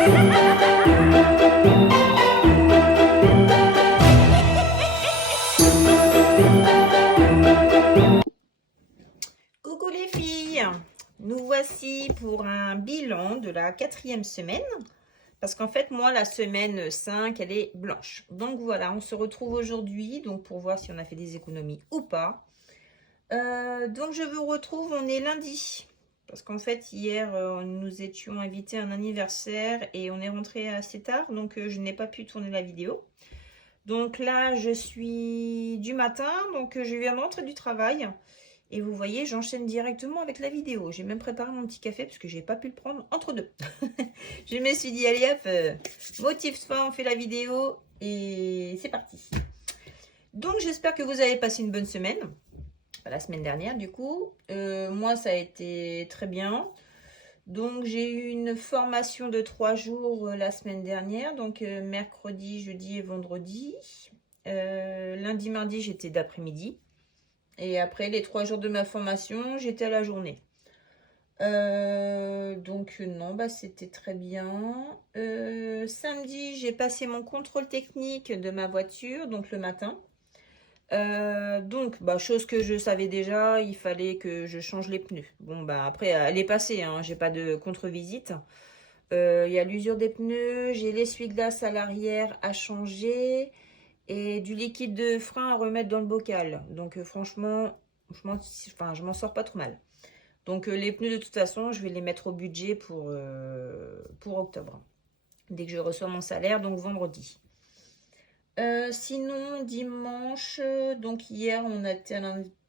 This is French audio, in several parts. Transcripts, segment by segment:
Coucou les filles, nous voici pour un bilan de la 4e semaine. Parce qu'en fait, moi, la semaine 5, elle est blanche. Donc voilà, on se retrouve aujourd'hui donc pour voir si on a fait des économies ou pas. Donc je vous retrouve, on est lundi. Parce qu'en fait, hier, nous étions invités à un anniversaire et on est rentré assez tard. Donc je n'ai pas pu tourner la vidéo. Donc là, je suis du matin, donc je viens de rentrer du travail. Et vous voyez, j'enchaîne directement avec la vidéo. J'ai même préparé mon petit café parce que j'ai pas pu le prendre entre deux. Je me suis dit, allez hop, motive pas, on fait la vidéo et c'est parti. Donc j'espère que vous avez passé une bonne semaine. La semaine dernière du coup. Moi ça a été très bien. Donc j'ai eu une formation de 3 jours la semaine dernière. Donc mercredi, jeudi et vendredi. Lundi, mardi j'étais d'après-midi. Et après les 3 jours de ma formation, j'étais à la journée. Donc non, bah c'était très bien. Samedi, j'ai passé mon contrôle technique de ma voiture, donc le matin. Donc, bah, chose que je savais déjà, il fallait que je change les pneus. Bon, bah après, elle est passée, hein, j'ai pas de contre-visite. Il y a l'usure des pneus, j'ai l'essuie-glace à l'arrière à changer et du liquide de frein à remettre dans le bocal. Donc franchement, je m'en sors pas trop mal. Donc les pneus de toute façon, je vais les mettre au budget pour octobre. Dès que je reçois mon salaire, donc vendredi. Sinon, dimanche, donc hier, on a été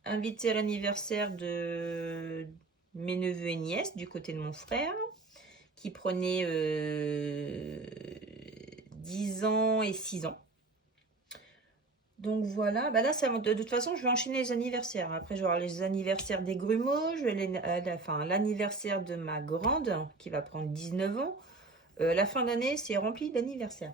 invité à l'anniversaire de mes neveux et nièces du côté de mon frère, qui prenaient 10 ans et 6 ans. Donc voilà, bah là, de toute façon, je vais enchaîner les anniversaires. Après, j'aurai les anniversaires des grumeaux, l'anniversaire de ma grande, qui va prendre 19 ans. La fin d'année, c'est rempli d'anniversaires.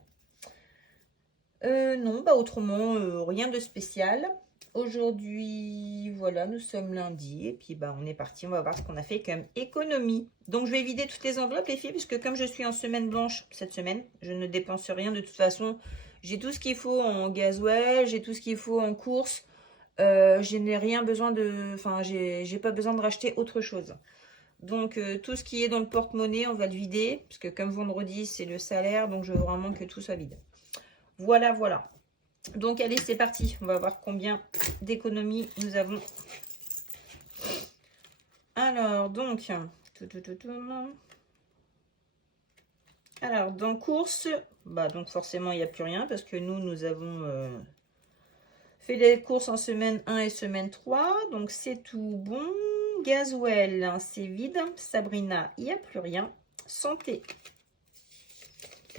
Non, bah autrement, rien de spécial. Aujourd'hui, voilà, nous sommes lundi et puis bah on est parti, on va voir ce qu'on a fait comme économie. Donc je vais vider toutes les enveloppes les filles, puisque comme je suis en semaine blanche cette semaine, je ne dépense rien de toute façon. J'ai tout ce qu'il faut en gasoil, j'ai tout ce qu'il faut en course. Je n'ai rien besoin de, enfin j'ai pas besoin de racheter autre chose. Donc tout ce qui est dans le porte-monnaie, on va le vider, parce que comme vendredi c'est le salaire, donc je veux vraiment que tout soit vide. Voilà, voilà. Donc allez, c'est parti. On va voir combien d'économies nous avons. Alors, donc. Alors, dans course, bah donc forcément, il n'y a plus rien parce que nous avons fait les courses en semaine 1 et semaine 3. Donc, c'est tout bon. Gasoil, hein, c'est vide. Sabrina, il n'y a plus rien. Santé.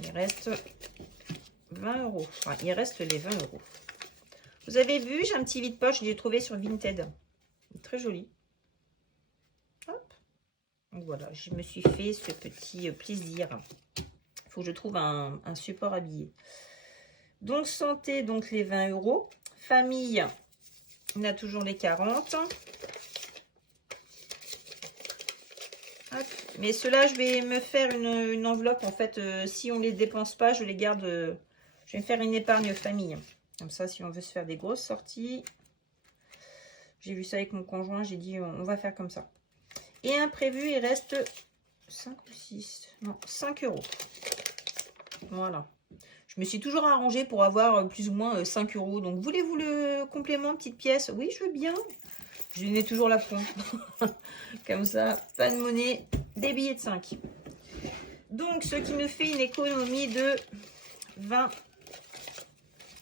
Il reste 20 euros. Enfin, il reste les 20 euros. Vous avez vu, j'ai un petit vide-poche que j'ai trouvé sur Vinted. Très joli. Hop. Donc voilà, je me suis fait ce petit plaisir. Il faut que je trouve un support habillé. Donc santé, donc les 20 euros. Famille, on a toujours les 40. Hop. Mais ceux-là, je vais me faire une enveloppe. En fait, si on ne les dépense pas, je les garde. Je vais me faire une épargne famille. Comme ça, si on veut se faire des grosses sorties. J'ai vu ça avec mon conjoint, j'ai dit on va faire comme ça. Et imprévu, il reste 5 ou 6, non, 5 euros. Voilà. Je me suis toujours arrangée pour avoir plus ou moins 5 euros. Donc, voulez-vous le complément, petite pièce? Oui, je veux bien. Je n'ai toujours la pointe. Comme ça, pas de monnaie, des billets de 5. Donc, ce qui nous fait une économie de 20,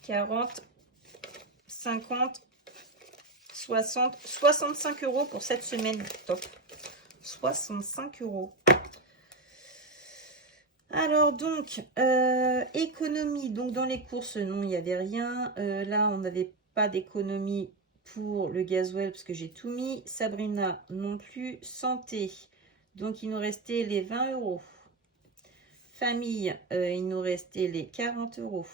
40, 50, 60, 65 euros pour cette semaine. Top. 65 euros. Alors donc, économie, donc dans les courses, non, il n'y avait rien. Là, on n'avait pas d'économie pour le gasoil parce que j'ai tout mis. Sabrina non plus. Santé, donc il nous restait les 20 euros. Famille, il nous restait les 40 euros.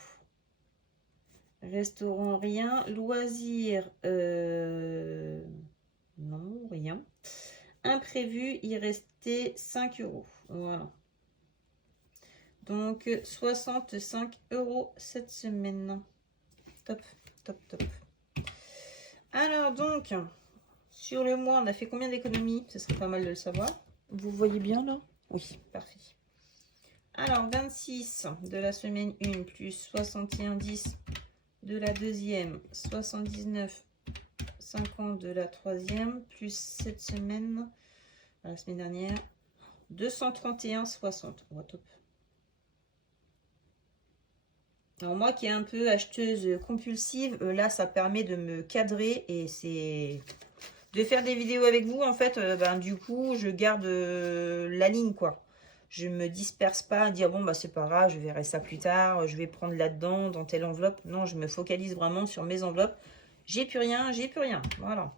Restaurant, rien. Loisirs, non, rien. Imprévu, il restait 5 euros. Voilà. Donc 65 € cette semaine. Top, top, top. Alors donc, sur le mois, on a fait combien d'économies? Ce serait pas mal de le savoir. Vous voyez bien là? Oui, parfait. Alors 26 de la semaine 1 plus 61,10 de la deuxième, 79,50 de la troisième, plus cette semaine, la semaine dernière, 231,60. Oh, top. Alors moi qui est un peu acheteuse compulsive, là ça permet de me cadrer et c'est de faire des vidéos avec vous. En fait, du coup, je garde la ligne quoi. Je me disperse pas à dire bon bah c'est pas grave, je verrai ça plus tard, je vais prendre là-dedans, dans telle enveloppe. Non, je me focalise vraiment sur mes enveloppes. J'ai plus rien, j'ai plus rien. Voilà.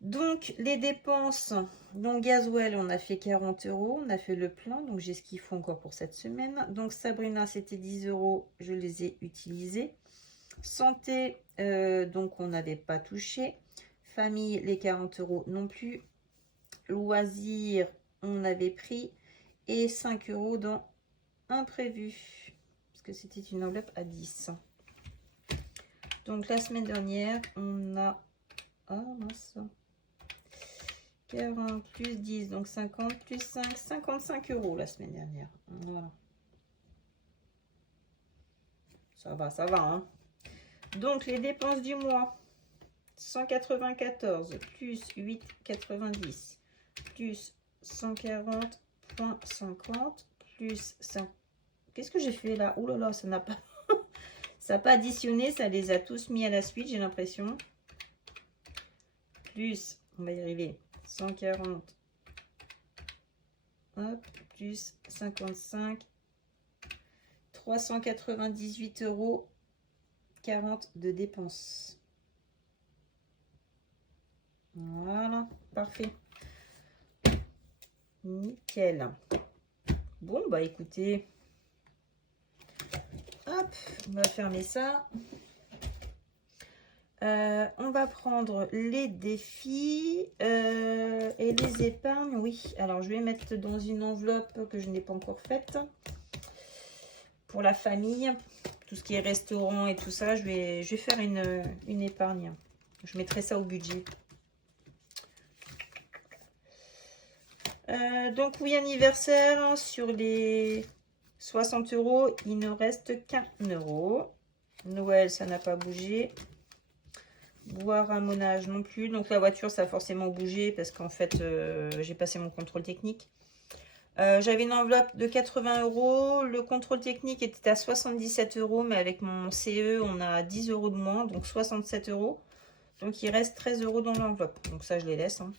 Donc les dépenses, dans le gasoil, on a fait 40 €, on a fait le plein, donc j'ai ce qu'il faut encore pour cette semaine. Donc Sabrina, c'était 10 €, je les ai utilisés. Santé, donc on n'avait pas touché. Famille, les 40 € non plus. Loisirs, on avait pris. Et 5 € dans imprévu, parce que c'était une enveloppe à 10. Donc la semaine dernière, on a... Ah mince. 40 plus 10, donc 50 plus 5, 55 € la semaine dernière. Voilà. Ça va, hein. Donc les dépenses du mois, 194 plus 8,90 plus 140,50 plus 5. Qu'est-ce que j'ai fait là? Ouh là là, ça n'a pas... ça n'a pas additionné, ça les a tous mis à la suite, j'ai l'impression. Plus, on va y arriver, 140, hop, plus 55, 398,40 € de dépenses. Voilà, parfait. Nickel. Bon, bah écoutez, hop, on va fermer ça. On va prendre les défis et les épargnes. Oui, alors je vais mettre dans une enveloppe que je n'ai pas encore faite. Pour la famille, tout ce qui est restaurant et tout ça, je vais faire une épargne. Je mettrai ça au budget. Donc oui, anniversaire, sur les 60 €, il ne reste qu'un euro. Noël, ça n'a pas bougé. Boire à mon âge non plus. Donc la voiture, ça a forcément bougé parce qu'en fait, j'ai passé mon contrôle technique. J'avais une enveloppe de 80 €. Le contrôle technique était à 77 €, mais avec mon CE, on a 10 € de moins, donc 67 €. Donc il reste 13 € dans l'enveloppe. Donc ça, je les laisse. Hein.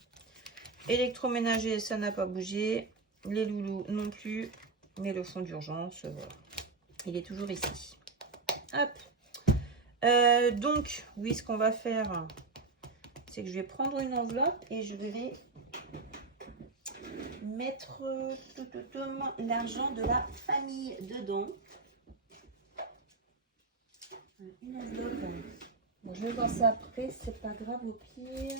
Électroménager, ça n'a pas bougé. Les loulous non plus. Mais le fonds d'urgence, voilà. Il est toujours ici. Hop. Donc, oui, ce qu'on va faire, c'est que je vais prendre une enveloppe et je vais mettre l'argent de la famille dedans. Une enveloppe. Bon, je vais voir ça après, c'est pas grave au pire.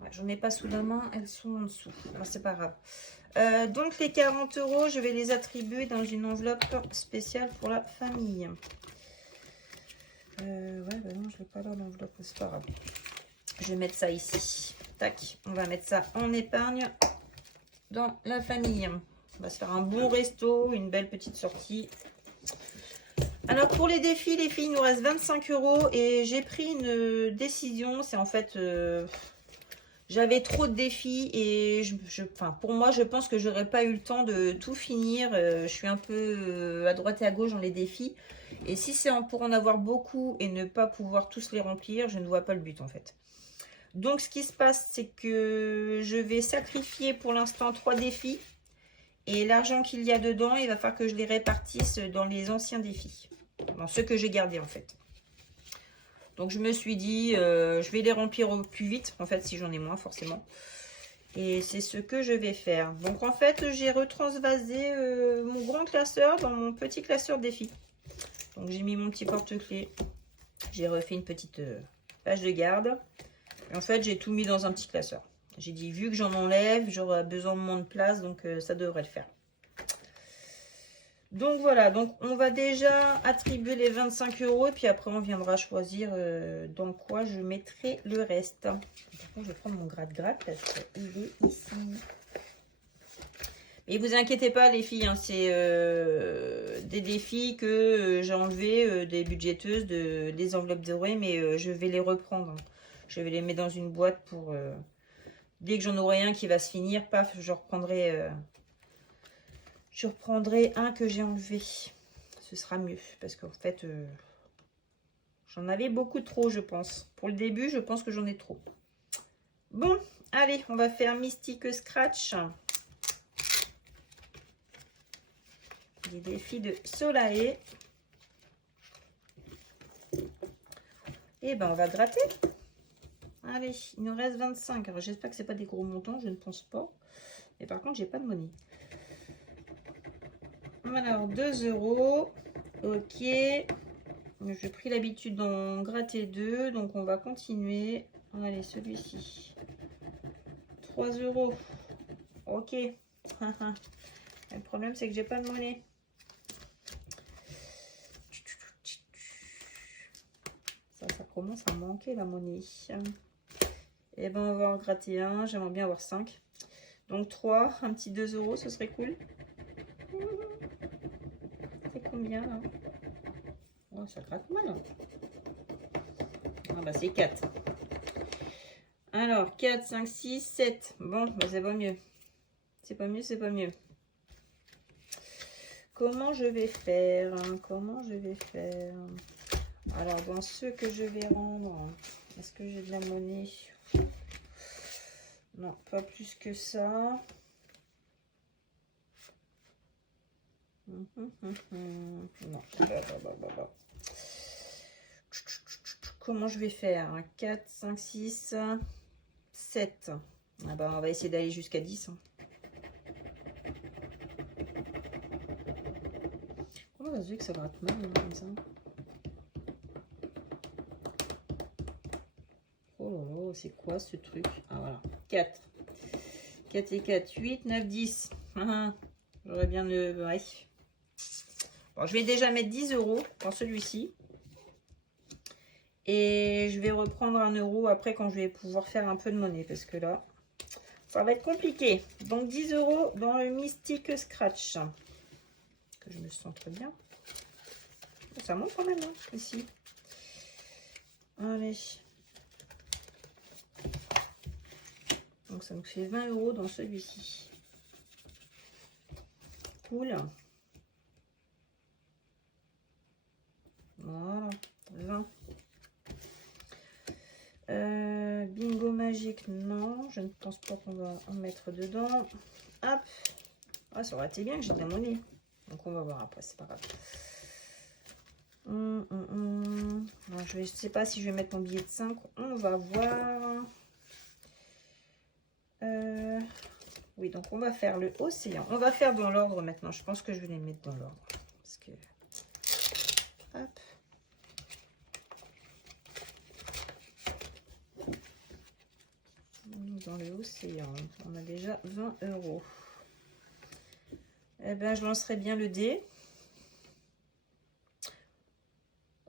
Ouais, j'en ai pas sous la main, elles sont en dessous. Alors, c'est pas grave. Donc les 40 €, je vais les attribuer dans une enveloppe spéciale pour la famille. Ouais, bah non, je l'ai pas là l'enveloppe, c'est pas grave. Je vais mettre ça ici. Tac, on va mettre ça en épargne dans la famille. On va se faire un bon resto, une belle petite sortie. Alors pour les défis, les filles, il nous reste 25 € et j'ai pris une décision. C'est en fait... j'avais trop de défis et pour moi, je pense que j'aurais pas eu le temps de tout finir. Je suis un peu à droite et à gauche dans les défis. Et si c'est pour en avoir beaucoup et ne pas pouvoir tous les remplir, je ne vois pas le but en fait. Donc ce qui se passe, c'est que je vais sacrifier pour l'instant 3 défis. Et l'argent qu'il y a dedans, il va falloir que je les répartisse dans les anciens défis. Dans ceux que j'ai gardés en fait. Donc je me suis dit, je vais les remplir au plus vite, en fait, si j'en ai moins, forcément. Et c'est ce que je vais faire. Donc en fait, j'ai retransvasé mon grand classeur dans mon petit classeur défi. Donc j'ai mis mon petit porte-clés. J'ai refait une petite page de garde. Et en fait, j'ai tout mis dans un petit classeur. J'ai dit, vu que j'en enlève, j'aurai besoin de moins de place, donc ça devrait le faire. Donc voilà, donc on va déjà attribuer les 25 € et puis après on viendra choisir dans quoi je mettrai le reste. Par contre, je vais prendre mon gratte-gratte parce qu'il est ici. Et vous inquiétez pas les filles, hein, c'est des défis que j'ai enlevés des budgéteuses, des enveloppes dorées, mais je vais les reprendre. Hein. Je vais les mettre dans une boîte pour... dès que j'en aurai un qui va se finir, paf, je reprendrai un que j'ai enlevé. Ce sera mieux parce qu'en fait, j'en avais beaucoup trop, je pense. Pour le début, je pense que j'en ai trop. Bon, allez, on va faire Mystique Scratch. Des défis de Solae. Et ben, on va gratter. Allez, il nous reste 25. Alors, j'espère que c'est pas des gros montants, je ne pense pas. Mais par contre, j'ai pas de monnaie. Alors, 2 €. Ok. J'ai pris l'habitude d'en gratter 2. Donc, on va continuer. Allez, celui-ci. 3 €. Ok. Le problème, c'est que j'ai pas de monnaie. Ça commence à manquer la monnaie. Et ben, on va en gratter un. J'aimerais bien avoir 5. Donc, 3. Un petit 2 €, ce serait cool. C'est combien là? Oh, ça gratte mal. Hein. Ah bah c'est 4. Alors 4, 5, 6, 7. Bon, bah c'est pas mieux. C'est pas mieux, c'est pas mieux. Comment je vais faire? Comment je vais faire? Alors dans ceux que je vais rendre, est-ce que j'ai de la monnaie? Non, pas plus que ça. Non. Comment je vais faire? 4, 5, 6, 7. Ah bah, on va essayer d'aller jusqu'à 10. Hein. Comment ça se fait que ça gratte mal comme ça? Oh là là, c'est quoi ce truc? Ah voilà, 4. 4 et 4, 8, 9, 10. J'aurais bien le... Ouais. Bon, je vais déjà mettre 10 € dans celui-ci. Et je vais reprendre 1 € après quand je vais pouvoir faire un peu de monnaie. Parce que là, ça va être compliqué. Donc 10 € dans le Mystique Scratch. Que je me sens très bien. Ça monte quand même, hein, ici. Allez. Donc ça nous fait 20 € dans celui-ci. Cool. Voilà. 20. Bingo magique, non. Je ne pense pas qu'on va en mettre dedans. Hop. Ah, ça aurait été bien que j'ai de la monnaie. Donc on va voir après, c'est pas grave. Alors, je sais pas si je vais mettre mon billet de 5. On va voir. Oui, donc on va faire le océan. On va faire dans l'ordre maintenant. Je pense que je vais les mettre dans l'ordre. Parce que... Hop. Dans le océan, on a déjà 20 €. Eh ben, je lancerai bien le dé.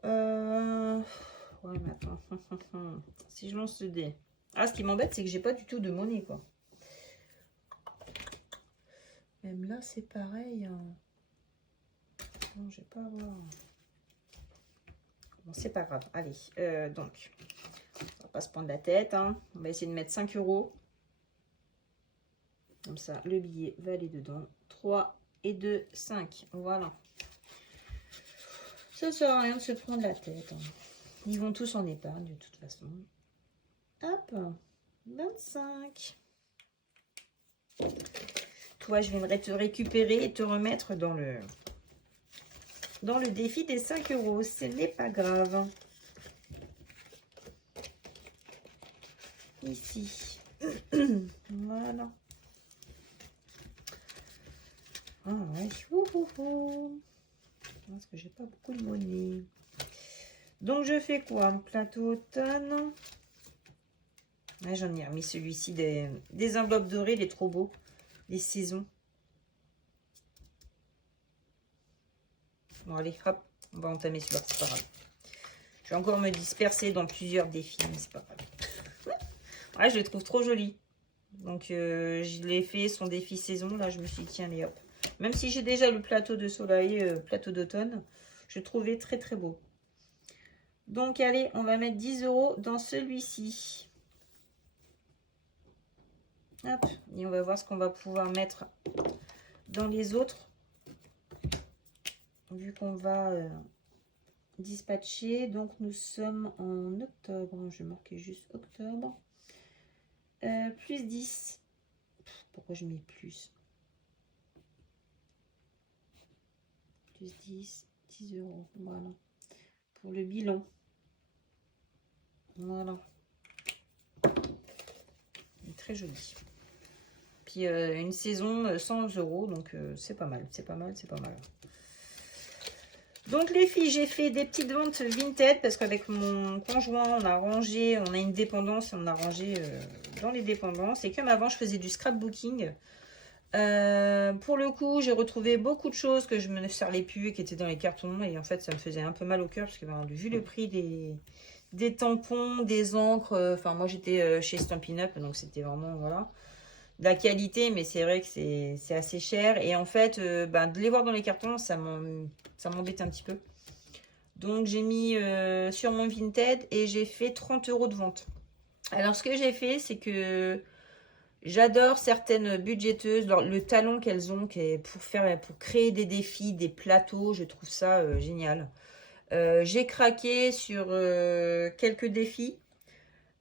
Ouais, mais attends. Si je lance le dé. Ah, ce qui m'embête, c'est que j'ai pas du tout de monnaie, quoi. Même là, c'est pareil. Hein. Non, je vais pas avoir. Bon, c'est pas grave. Allez, donc, on va pas se prendre la tête. Hein. On va essayer de mettre 5 €. Comme ça, le billet va aller dedans. 3 et 2, 5. Voilà. Ça sert à rien de se prendre la tête. Hein. Ils vont tous en épargne de toute façon. Hop, 25. Toi, je viendrai te récupérer et te remettre dans le défi des 5 €. Ce n'est pas grave. Ici. Voilà. Ah ouais. Parce que j'ai pas beaucoup de monnaie. Donc, je fais quoi? Plateau automne. Ouais, j'en ai remis celui-ci des enveloppes dorées, il est trop beau. Les saisons. Bon, allez, hop, on va entamer celui-là, c'est pas grave. Je vais encore me disperser dans plusieurs défis, mais c'est pas grave. Ouais, je le trouve trop joli. Donc, je l'ai fait son défi saison. Là, je me suis dit, tiens, allez, hop. Même si j'ai déjà le plateau de soleil, plateau d'automne, je trouvais très, très beau. Donc, allez, on va mettre 10 € dans celui-ci. Hop, et on va voir ce qu'on va pouvoir mettre dans les autres. Vu qu'on va dispatcher. Donc, nous sommes en octobre. Je vais marquer juste octobre. Plus 10. Pourquoi je mets plus? Plus 10, 10 €. Voilà. Pour le bilan. Voilà. Il est très joli. Puis une saison 100 €. Donc c'est pas mal. C'est pas mal. C'est pas mal. Donc les filles, j'ai fait des petites ventes Vinted parce qu'avec mon conjoint, on a rangé, on a une dépendance, on a rangé dans les dépendances. Et comme avant, je faisais du scrapbooking. Pour le coup, j'ai retrouvé beaucoup de choses que je me servais plus et qui étaient dans les cartons. Et en fait, ça me faisait un peu mal au cœur parce que vu le prix des tampons, des encres, enfin moi j'étais chez Stampin' Up, donc c'était vraiment, voilà, de la qualité, mais c'est vrai que c'est assez cher. Et en fait, de les voir dans les cartons, ça m'embête un petit peu. Donc j'ai mis sur mon Vinted et j'ai fait 30 € de vente. Alors ce que j'ai fait, c'est que j'adore certaines budgéteuses, le talent qu'elles ont pour créer des défis, des plateaux, je trouve ça génial. J'ai craqué sur quelques défis.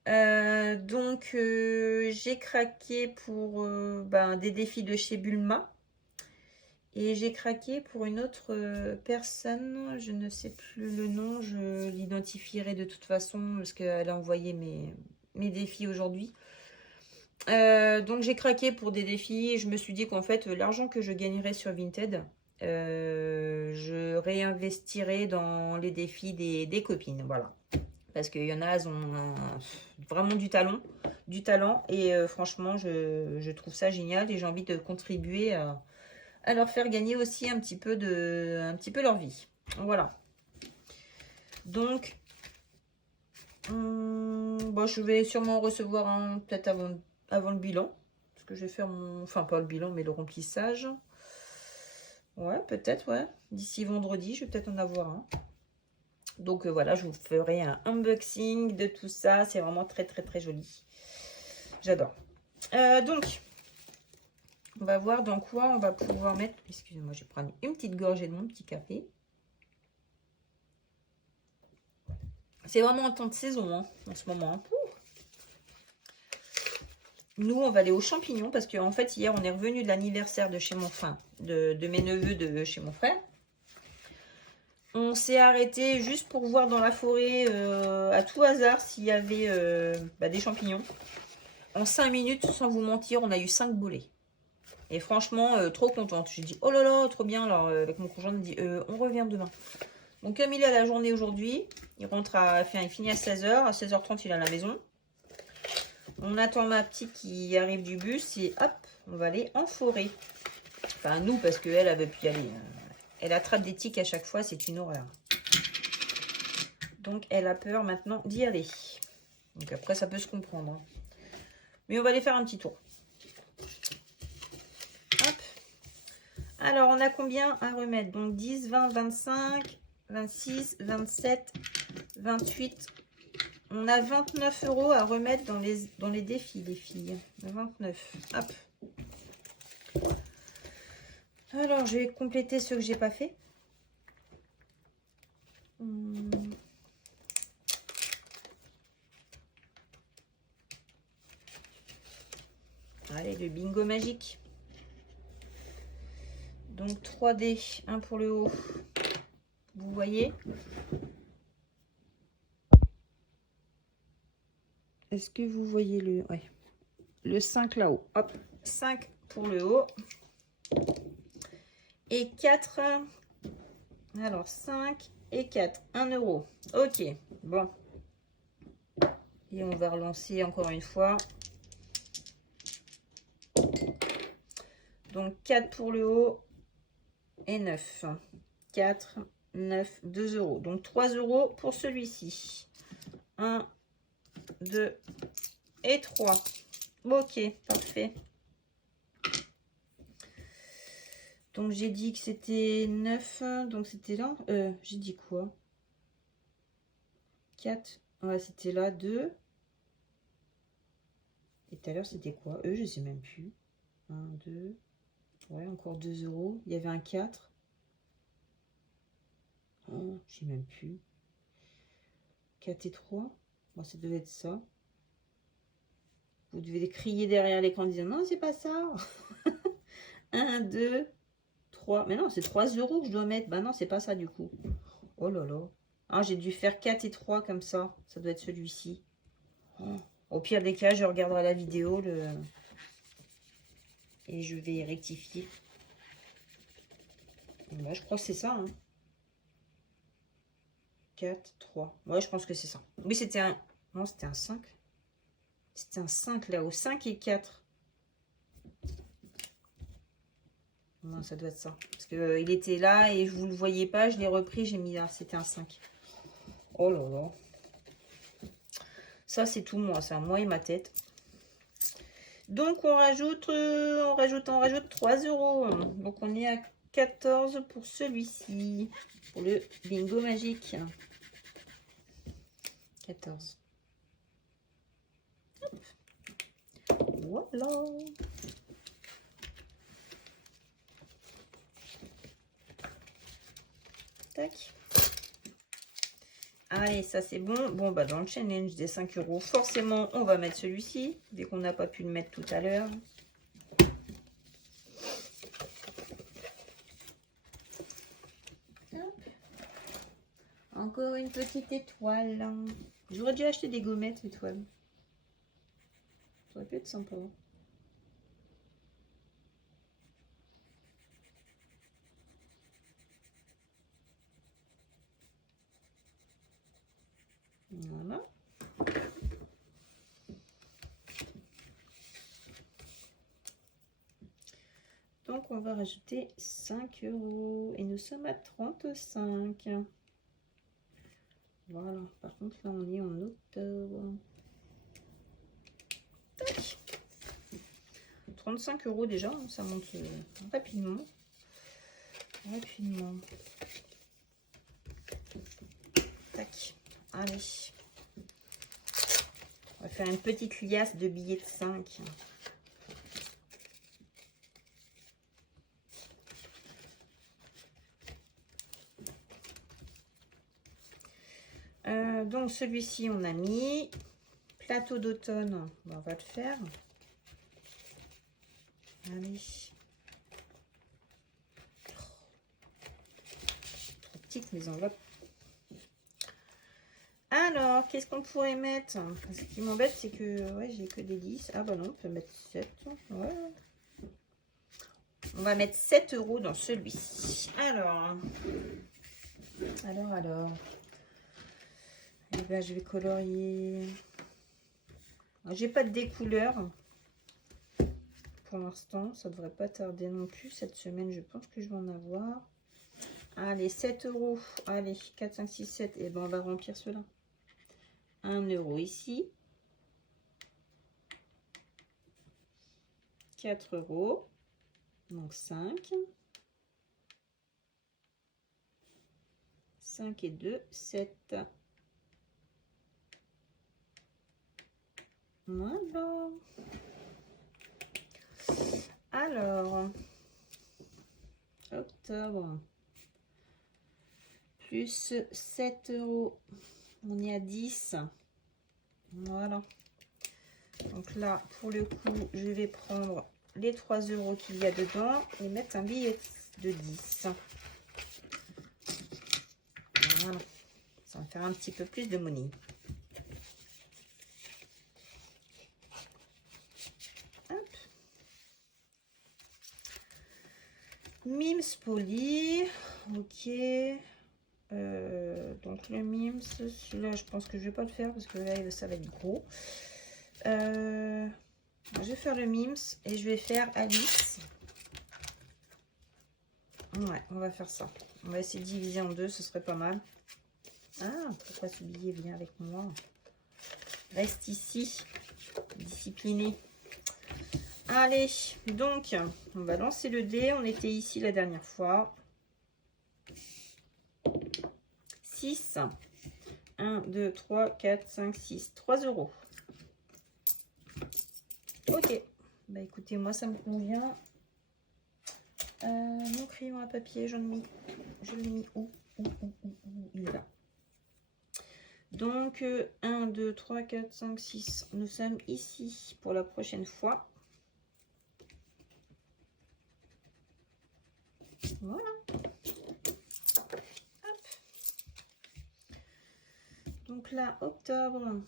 Donc j'ai craqué pour des défis de chez Bulma. Et j'ai craqué pour une autre personne, je ne sais plus le nom, je l'identifierai de toute façon parce qu'elle a envoyé mes défis aujourd'hui. Donc j'ai craqué pour des défis et je me suis dit qu'en fait l'argent que je gagnerais sur Vinted, je réinvestirais dans les défis des copines, voilà. Parce qu'il y en a, elles ont vraiment du talent et franchement je trouve ça génial et j'ai envie de contribuer à leur faire gagner aussi un petit peu leur vie. Voilà. Donc, je vais sûrement recevoir peut-être avant le bilan. Parce que je vais faire enfin, pas le bilan, mais le remplissage. Ouais, peut-être, ouais. D'ici vendredi, je vais peut-être en avoir un. Donc, voilà, je vous ferai un unboxing de tout ça. C'est vraiment très, très, très joli. J'adore. Donc, on va voir dans quoi on va pouvoir mettre... Excusez-moi, je vais prendre une petite gorgée de mon petit café. C'est vraiment un temps de saison en ce moment. Nous, on va aller aux champignons parce qu'en fait, hier, on est revenu de l'anniversaire de chez mon frère, de mes neveux de chez mon frère. On s'est arrêté juste pour voir dans la forêt, à tout hasard, s'il y avait des champignons. En 5 minutes, sans vous mentir, on a eu 5 boulets. Et franchement, trop contente. J'ai dit, oh là là, trop bien. Alors, avec mon conjoint, on dit, on revient demain. Donc, comme il est à la journée aujourd'hui, il finit à 16h. À 16h30, il est à la maison. On attend ma petite qui arrive du bus et hop, on va aller en forêt. Enfin, nous, parce qu'elle veut plus y aller. Elle attrape des tiques à chaque fois, c'est une horreur. Donc, elle a peur maintenant d'y aller. Donc, après, ça peut se comprendre. Hein. Mais on va aller faire un petit tour. Hop. Alors, on a combien à remettre? Donc, 10, 20, 25, 26, 27, 28. On a 29 € à remettre dans les défis, les filles. 29. Hop. Alors, je vais compléter ceux que j'ai pas fait. Allez, le bingo magique. Donc, 3D, un pour le haut. Vous voyez? Est-ce que vous voyez le 5 là-haut? Hop, 5 pour le haut. Et 4. Alors, 5 et 4. 1 €. Ok, bon. Et on va relancer encore une fois. Donc 4 pour le haut et 9. 4, 9, 2 euros. Donc 3 euros pour celui-ci. 1, 2 et 3. Ok, parfait. Donc j'ai dit que c'était 9. Donc c'était là. J'ai dit quoi? 4. Ouais, c'était là. 2. Et tout à l'heure, c'était quoi? Je sais même plus. 1, 2. Ouais, encore 2 euros. Il y avait un 4. Oh, je sais même plus. 4 et 3. Bon, ça devait être ça. Vous devez crier derrière l'écran en disant non, c'est pas ça. 1, 2, 3. Mais non, c'est 3 euros que je dois mettre. Bah non, c'est pas ça du coup. Oh là là. Ah, j'ai dû faire 4 et 3 comme ça. Ça doit être celui-ci. Oh. Au pire des cas, je regarderai la vidéo et je vais rectifier. Bah, je crois que c'est ça. Hein. 4, 3. Ouais, je pense que c'est ça. Oui, c'était un... Non, c'était un 5. C'était un 5 là-haut. 5 et 4. Non, ça doit être ça. Parce que il était là et vous ne le voyez pas. Je l'ai repris, j'ai mis là. C'était un 5. Oh là là. Ça, c'est tout moi. Ça, moi et ma tête. Donc, on rajoute 3 euros. Donc, on est à 14 pour celui-ci. Pour le bingo magique. 14. Hop. Voilà. Tac. Allez, ça c'est bon. Bon, bah dans le challenge des 5 euros, forcément, on va mettre celui-ci, vu qu'on n'a pas pu le mettre tout à l'heure. Encore une petite étoile. J'aurais dû acheter des gommettes étoiles. Ça aurait pu être sympa. Voilà. Donc, on va rajouter 5 euros. Et nous sommes à 35. Voilà. Par contre, là, on est en octobre. Tac. 35 euros déjà. Ça monte rapidement. Rapidement. Tac. Allez. On va faire une petite liasse de billets de 5. Donc celui-ci on a mis plateau d'automne, on va le faire. Allez. Trop petites mes enveloppes. Alors, qu'est-ce qu'on pourrait mettre? Ce qui m'embête, c'est que ouais, j'ai que des 10. Ah bah non, on peut mettre 7. Ouais. On va mettre 7 euros dans celui-ci. Alors. Et ben, je vais colorier. J'ai pas de découleur. Pour l'instant, ça devrait pas tarder non plus. Cette semaine, je pense que je vais en avoir. Allez, 7 euros. Allez, 4, 5, 6, 7. Et ben, on va remplir cela. 1 euro ici. 4 euros. Donc 5. 5 et 2, 7. Voilà. Alors, octobre, plus 7 euros. On est à 10. Voilà. Donc là, pour le coup, je vais prendre les 3 euros qu'il y a dedans et mettre un billet de 10. Voilà. Ça va faire un petit peu plus de monnaie. Hop. Mims poli. Ok. Donc le Mims, celui-là, je pense que je vais pas le faire parce que là, ça va être gros. Je vais faire le Mims et je vais faire Alice. Ouais, on va faire ça. On va essayer de diviser en deux, ce serait pas mal. Ah, pourquoi ce billet vient avec moi? Reste ici, discipliné. Allez, donc, on va lancer le dé. On était ici la dernière fois. 6. 1, 2, 3, 4, 5, 6. 3 euros. Ok. Bah écoutez, moi ça me convient. Mon crayon à papier, je l'ai mis où? Il est là. Donc, 1, 2, 3, 4, 5, 6. Nous sommes ici pour la prochaine fois. Voilà. Hop. Donc là, octobre,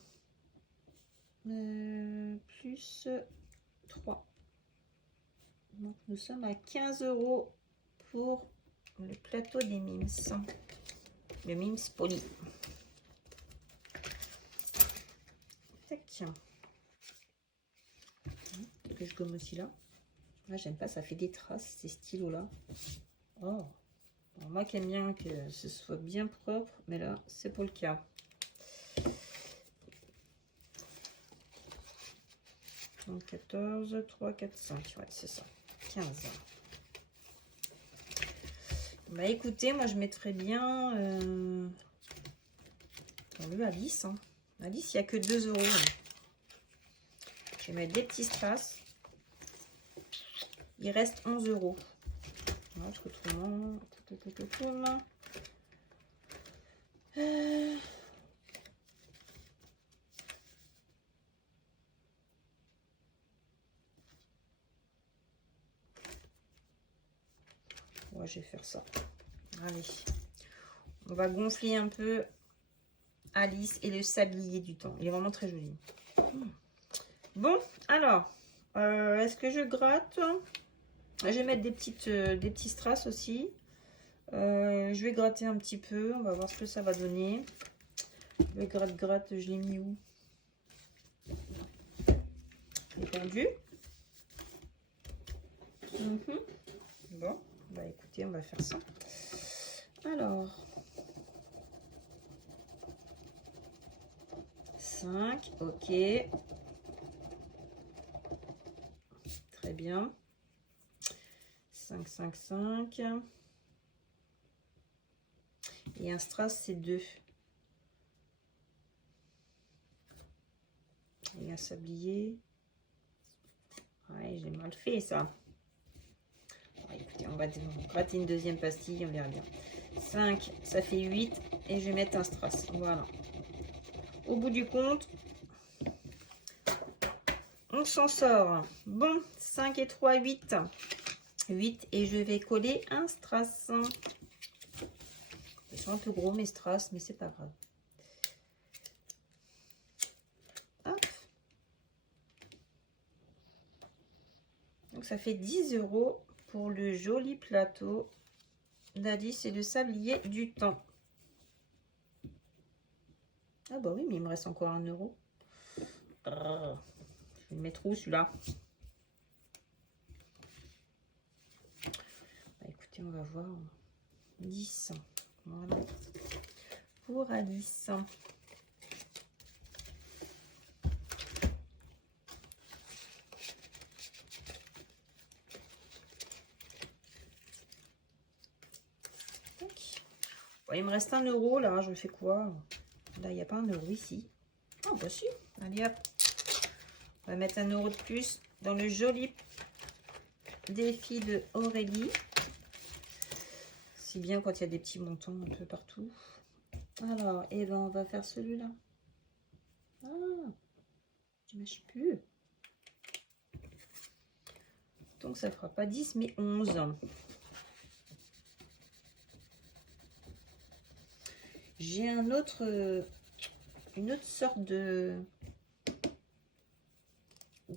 plus 3. Donc nous sommes à 15 euros pour le plateau des Mims. Le Mims poli. Tac. Que je gomme aussi là. Là, j'aime pas, ça fait des traces, ces stylos-là. Oh. Alors, moi qui aime bien que ce soit bien propre, mais là, c'est pas le cas. Donc 14, 3, 4, 5. Ouais, c'est ça. 15. Bah écoutez, moi je mettrais bien dans le Alice. Hein. Alice, il n'y a que 2 euros. Je vais mettre des petits strass. Il reste 11 euros. Ouais, je retrouve. Ouais, je vais faire ça. Allez. On va gonfler un peu Alice et le sablier du temps. Il est vraiment très joli. Bon, alors, est-ce que je gratte? Je vais mettre des petits strass aussi. Je vais gratter un petit peu. On va voir ce que ça va donner. Le gratte-gratte, je l'ai mis où? Il est perdu. Bon, bah écoutez, on va faire ça. Alors, 5, ok. Très bien. 5, 5, 5. Et un strass, c'est 2. Et un sablier. Ouais, j'ai mal fait ça. Bon, écoutez, on va gratter une deuxième pastille, on verra bien. 5, ça fait 8. Et je vais mettre un strass. Voilà. Au bout du compte, on s'en sort. Bon, 5 et 3, 8. 8 et je vais coller un strass. Ils sont un peu gros mes strass, mais c'est pas grave. Hop. Donc ça fait 10 euros pour le joli plateau d'Alice et le sablier du temps. Ah bah oui, mais il me reste encore 1 euro. Je vais le mettre où celui-là? Bah, écoutez, on va voir. 10. Voilà. Pour Alice. Bon, il me reste 1 euro là. Je fais quoi? Là, il n'y a pas 1 euro ici. Ah bah si. Allez hop. On va mettre 1 euro de plus dans le joli défi de Aurélie. Si bien quand il y a des petits montants un peu partout. Alors, et ben on va faire celui-là. Ah, je ne mâche plus. Donc ça fera pas 10 mais 11. J'ai une autre sorte de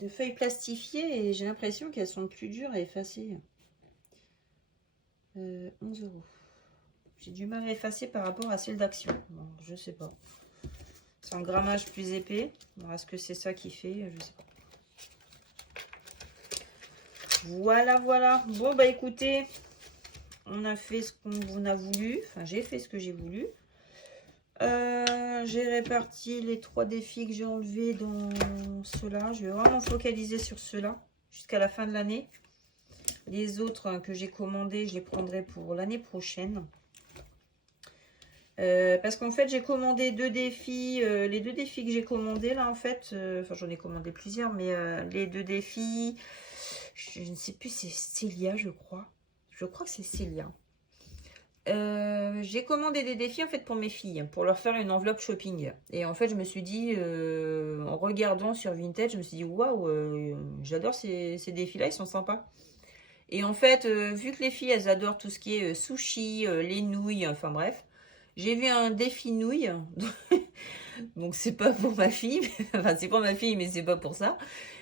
feuilles plastifiées et j'ai l'impression qu'elles sont plus dures à effacer. 11 euros. J'ai du mal à effacer par rapport à celle d'Action. Bon, je sais pas. C'est un grammage plus épais. Est-ce que c'est ça qui fait? Je sais pas. Voilà, voilà. Bon, bah écoutez, on a fait ce qu'on a voulu. Enfin, j'ai fait ce que j'ai voulu. J'ai réparti les 3 défis que j'ai enlevés dans ceux-là. Je vais vraiment focaliser sur ceux-là jusqu'à la fin de l'année. Les autres que j'ai commandés, je les prendrai pour l'année prochaine. Parce qu'en fait, j'ai commandé 2 défis. Les 2 défis que j'ai commandés, là, en fait, enfin, j'en ai commandé plusieurs, mais les 2 défis, je ne sais plus, c'est Célia, je crois. Je crois que c'est Célia. J'ai commandé des défis en fait pour mes filles, pour leur faire une enveloppe shopping. Et en fait, je me suis dit, en regardant sur Vinted, je me suis dit, waouh, j'adore ces défis-là, ils sont sympas. Et en fait, vu que les filles, elles adorent tout ce qui est sushi, les nouilles, enfin bref, j'ai vu un défi nouilles. Donc, c'est pas pour ma fille, enfin, c'est pour ma fille, mais c'est pas pour ça.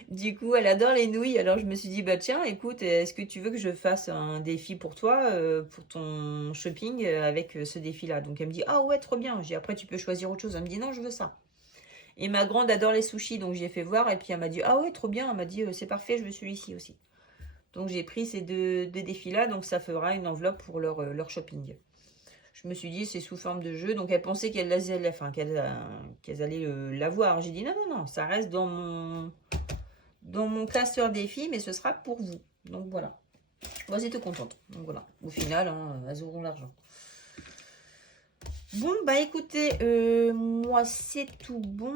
Du coup, elle adore les nouilles. Alors, je me suis dit, bah tiens, écoute, est-ce que tu veux que je fasse un défi pour toi, pour ton shopping avec ce défi-là? Donc, elle me dit, ah ouais, trop bien. J'ai après, tu peux choisir autre chose. Elle me dit, non, je veux ça. Et ma grande adore les sushis, donc j'ai fait voir. Et puis, elle m'a dit, ah ouais, trop bien. Elle m'a dit, c'est parfait, je veux celui-ci aussi. Donc, j'ai pris ces deux défis-là. Donc, ça fera une enveloppe pour leur shopping. Je me suis dit, c'est sous forme de jeu. Donc, elle pensait qu'elles allaient l'avoir. J'ai dit, non, non, non, ça reste dans mon classeur défi, mais ce sera pour vous. Donc, voilà. Moi, j'étais contente. Donc, voilà. Au final, hein, elles auront l'argent. Bon, bah, écoutez, moi, c'est tout bon.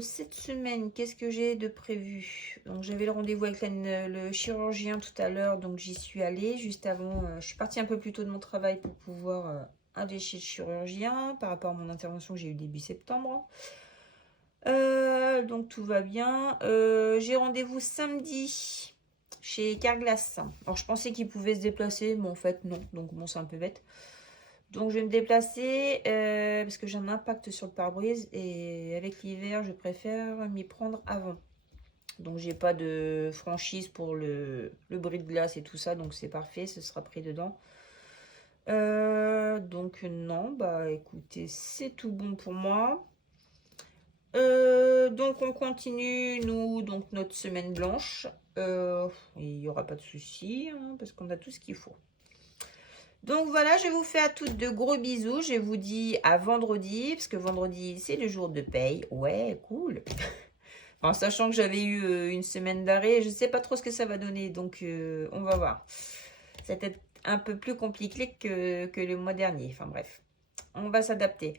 Cette semaine, qu'est-ce que j'ai de prévu? Donc, j'avais le rendez-vous avec le chirurgien tout à l'heure. Donc, j'y suis allée. Juste avant, je suis partie un peu plus tôt de mon travail pour pouvoir aller chez le chirurgien par rapport à mon intervention que j'ai eu début septembre. Donc tout va bien. J'ai rendez-vous samedi chez Carglass. Alors je pensais qu'il pouvait se déplacer, mais en fait non. Donc bon, c'est un peu bête. Donc je vais me déplacer parce que j'ai un impact sur le pare-brise et avec l'hiver, je préfère m'y prendre avant. Donc j'ai pas de franchise pour le bris de glace et tout ça, donc c'est parfait, ce sera pris dedans. Donc non, bah écoutez, c'est tout bon pour moi. Donc on continue, nous, donc notre semaine blanche. Il n'y aura pas de souci, hein, parce qu'on a tout ce qu'il faut. Donc voilà, je vous fais à toutes de gros bisous. Je vous dis à vendredi, parce que vendredi, c'est le jour de paye. Ouais, cool. En sachant que j'avais eu une semaine d'arrêt, je ne sais pas trop ce que ça va donner, donc on va voir. Ça va être un peu plus compliqué que le mois dernier. Enfin bref, on va s'adapter.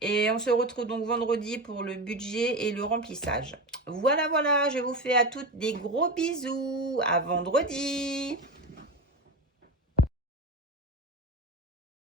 Et on se retrouve donc vendredi pour le budget et le remplissage. Voilà, voilà, je vous fais à toutes des gros bisous. À vendredi.